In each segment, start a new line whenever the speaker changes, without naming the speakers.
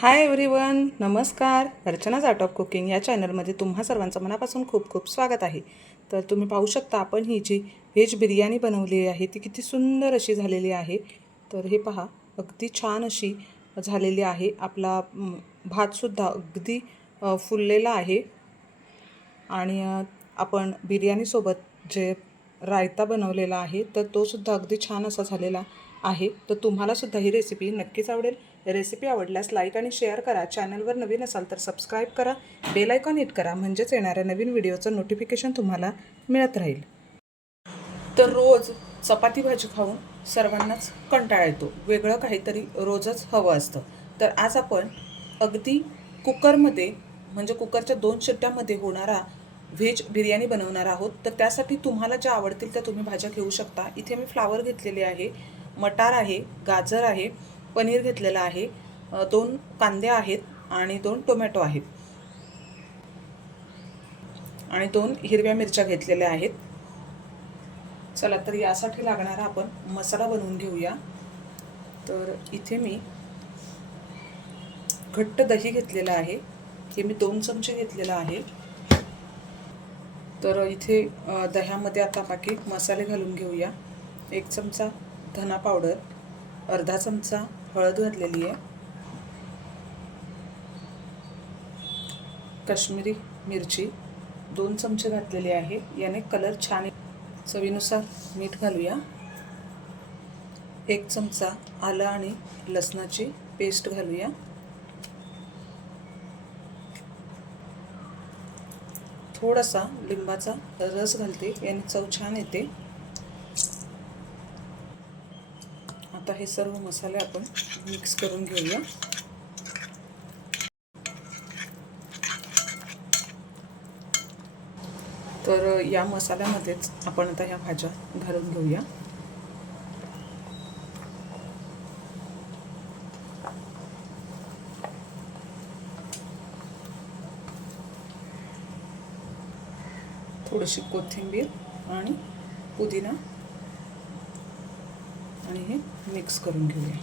Hi everyone नमस्कार. अर्चनाज art of cooking या चॅनलमध्ये तुम्हा सर्वांचं मनापासून खूप खूप स्वागत आहे. तर तुम्ही पाहू शकता आपण ही जी व्हेज बिर्याणी बनवली आहे ती किती सुंदर अशी झालेली आहे. तर हे पहा अगदी छान अशी झालेली आहे. आपला भातसुद्धा अगदी फुललेला आहे. आणि आपण बिर्याणीसोबत जे रायता बनवलेला आहे तर तोसुद्धा अगदी छान असा झालेला आहे. तर तुम्हालासुद्धा ही रेसिपी नक्कीच आवडेल. रेसिपी आवडल्यास लाईक आणि शेअर करा. चॅनलवर नवीन असाल तर सबस्क्राईब करा. बेल आयकॉन हिट करा. म्हणजेच येणाऱ्या नवीन व्हिडिओचं नोटिफिकेशन तुम्हाला मिळत राहील. तर रोज चपाती भाजी खाऊन सर्वांनाच कंटाळा येतो. वेगळं काहीतरी रोजच हवं असतं. तर आज आपण अगदी कुकरमध्ये म्हणजे कुकरच्या दोन शिट्ट्यामध्ये होणारा व्हेज बिर्याणी बनवणार आहोत. तर त्यासाठी तुम्हाला ज्या आवडतील त्या तुम्ही भाज्या घेऊ शकता. इथे मी फ्लावर घेतलेले आहे. मटार आहे गाजर आहे पनीर घेतलेलं आहे. दोन कांदे आहेत आणि दोन टोमॅटो आहेत. आणि दोन हिरव्या मिरच्या घेतलेल्या आहेत. चला तर यासाठी लागणारा आपण मसाला बनवून घेऊया. तर इथे मी घट्ट दही घेतलेलं आहे. हे मी दोन चमचे घेतलेलं आहे. तर इथे दह्यामध्ये आता बाकी मसाले घालून घेऊया. एक चमचा धना पावडर अर्धा चमचा हळद घातलेली आहे. काश्मीरी मिरची दोन चमचे घातलेले आहे. याने कलर छान चवीनुसार मीठ घालूया. एक चमचा आलं आणि लसणाची पेस्ट घालूया. थोडासा लिंबाचा रस घालते. याने चव छान येते. आता हे सर्व मसाले आपण मिक्स करून घेऊया. तर या मसाल्यामध्येच आपण आता ह्या भाज्या घालून घेऊया. थोडीशी कोथिंबीर आणि पुदिना आणि हे मिक्स करून घेऊया.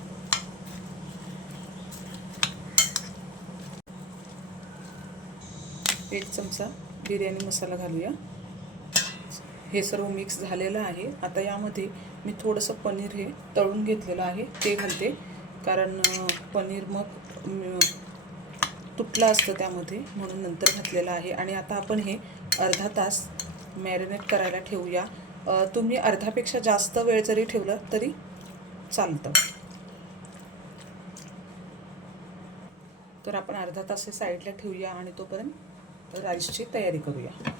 एक चमचा बिर्याणी मसाला घालूया. हे सर्व मिक्स झालेलं आहे. आता यामध्ये मी थोडंसं पनीर हे तळून घेतलेलं आहे. ते घालते. कारण पनीर मग तुटलं असतं त्यामध्ये. म्हणून नंतर घातलेलं आहे. आणि आता आपण हे अर्धा तास मॅरिनेट करायला ठेवूया. तुम्ही अर्ध्यापेक्षा जास्त वेळ जरी ठेवलं तरी चालतं. तर आपण अर्धा तास हे साईडला ठेवूया आणि तोपर्यंत राईसची तयारी करूया.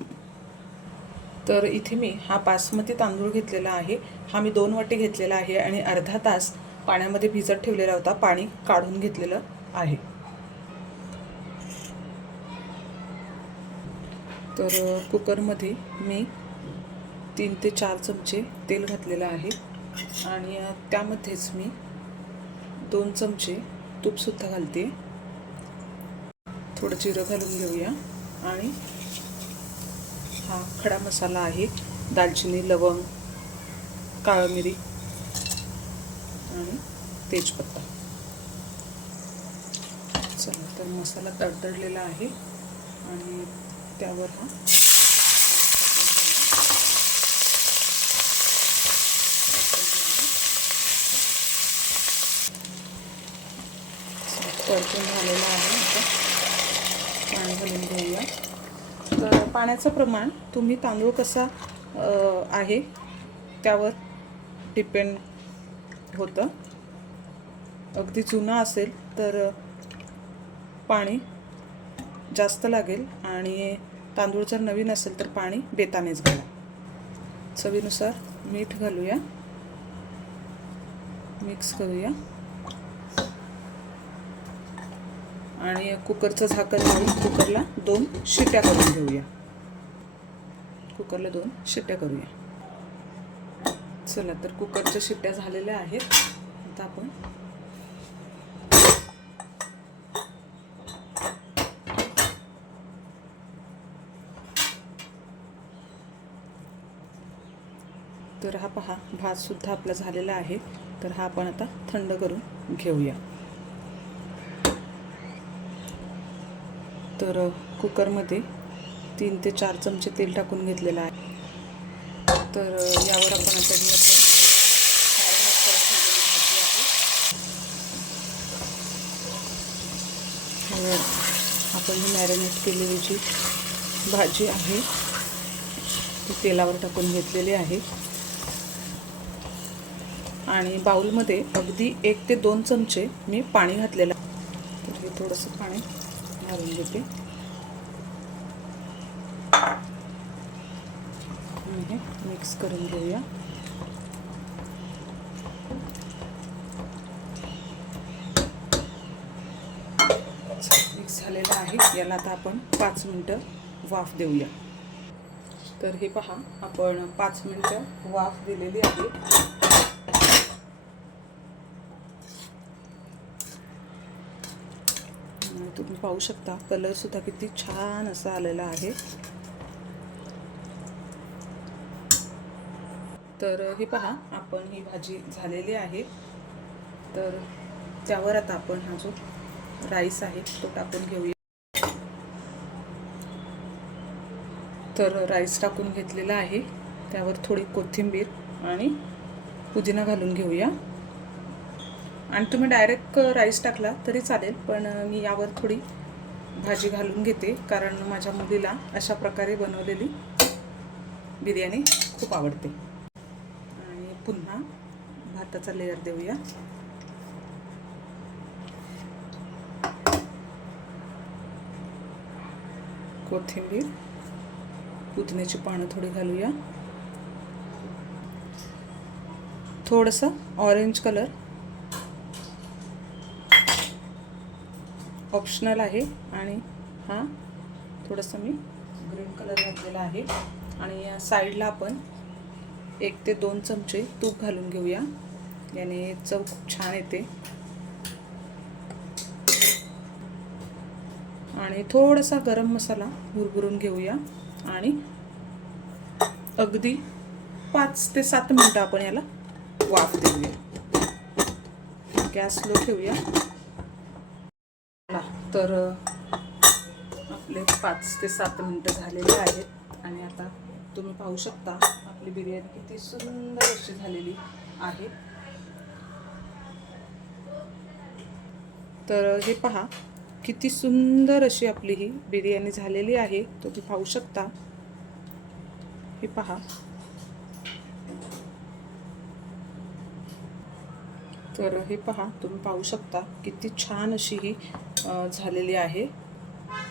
तर इथे मी हा बासमती तांदूळ घेतलेला आहे. हा मी दोन वाटी घेतलेला आहे आणि अर्धा तास पाण्यामध्ये भिजत ठेवलेला होता. पाणी काढून घेतलेलं आहे. तर कुकरमध्ये मी तीन ते चार चमचे तेल घातलेलं आहे. आणि त्यामध्येच मी दोन चमचे तूपसुद्धा घालते. थोडं जिरं घालून घेऊया. आणि हा खडा मसाला आहे दालचिनी लवंग काळं मिरी आणि तेजपत्ता. चला तर मसाला तडतडलेला आहे आणि त्यावर हा परतून झालेला आहे. आता पाणी घालून घेऊया. तर पाण्याचं प्रमाण तुम्ही तांदूळ कसा आहे त्यावर डिपेंड होतं. अगदी जुना असेल तर पाणी जास्त लागेल आणि तांदूळ जर नवीन असेल तर पाणी बेतानेच घाला. चवीनुसार मीठ घालूया. मिक्स करूया. आणि कुकरचं झाकण लावून कुकरला दोन शिट्या करून घेऊया. कुकरला दोन शिट्ट्या करूया. चला तर कुकरच्या शिट्ट्या झालेल्या आहेत. आता आपण तर हा पहा भातसुद्धा आपला झालेला आहे. तर हा आपण आता थंड करून घेऊया. तर कुकरमध्ये तीन ते चार चमचे तेल टाकून घेतलेलं आहे तर यावर आपण आता ही आपण भाजी आहे आपण ही मॅरिनेट केलेली जी भाजी आहे ती तेलावर टाकून घेतलेली आहे आणि बाउलमध्ये अगदी एक ते दोन चमचे मी पाणी घातलेलं आहे. तर हे थोडंसं पाणी घालून घेते. हे मिक्स करून घेऊया. मिक्स झालेलं आहे. याला आता आपण पाच मिनटं वाफ देऊया. तर हे पहा आपण पाच मिनटं वाफ दिलेली आहे आणि तुम्ही पाहू शकता. कलर सुद्धा किती छान असा आलेला आहे. तर हे पहा आपण ही भाजी झालेली आहे. तर त्यावर आता आपण हा जो राईस आहे तो टाकून घेऊया. तर राईस टाकून घेतलेला आहे. त्यावर थोडी कोथिंबीर आणि पुदिना घालून घेऊया. आणि तुम्ही डायरेक्ट राईस टाकला तरी चालेल पण मी यावर थोडी भाजी घालून घेते कारण माझ्या मुलीला अशा प्रकारे बनवलेली बिर्याणी खूप आवडते. आणि पुन्हा भाताचा लेअर देऊया. कोथिंबीर पुदिन्याची पानं थोडी घालूया. थोडंसं ऑरेंज कलर ऑप्शनल आहे आणि हा थोडंसं मी ग्रीन कलर घातलेला आहे. आणि या साईडला आपण एक ते दोन चमचे तूप घालून घेऊया. याने चव खूप छान येते. आणि थोडासा गरम मसाला भुरभुरून घेऊया. आणि अगदी पाच ते सात मिनटं आपण याला वाफ देऊया. गॅस लो ठेवूया. तर आपले पाच ते सात मिनटं झालेले आहेत. आणि आता तुम्ही पाहू शकता आपली बिर्याणी किती सुंदर अशी झालेली आहे. तर हे पहा किती सुंदर अशी आपली ही बिर्याणी झालेली आहे. तुम्ही पाहू शकता. हे पहा. तर हे पहा तुम्ही पाहू शकता किती छान अशी ही झालेली आहे.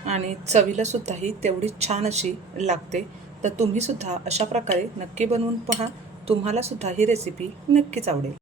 आणि चवीला सुद्धा ही तेवढी छान अशी लागते. तर तुम्ही सुद्धा अशा प्रकारे नक्की बनवून पहा. तुम्हालासुद्धा ही रेसिपी नक्कीच आवडेल.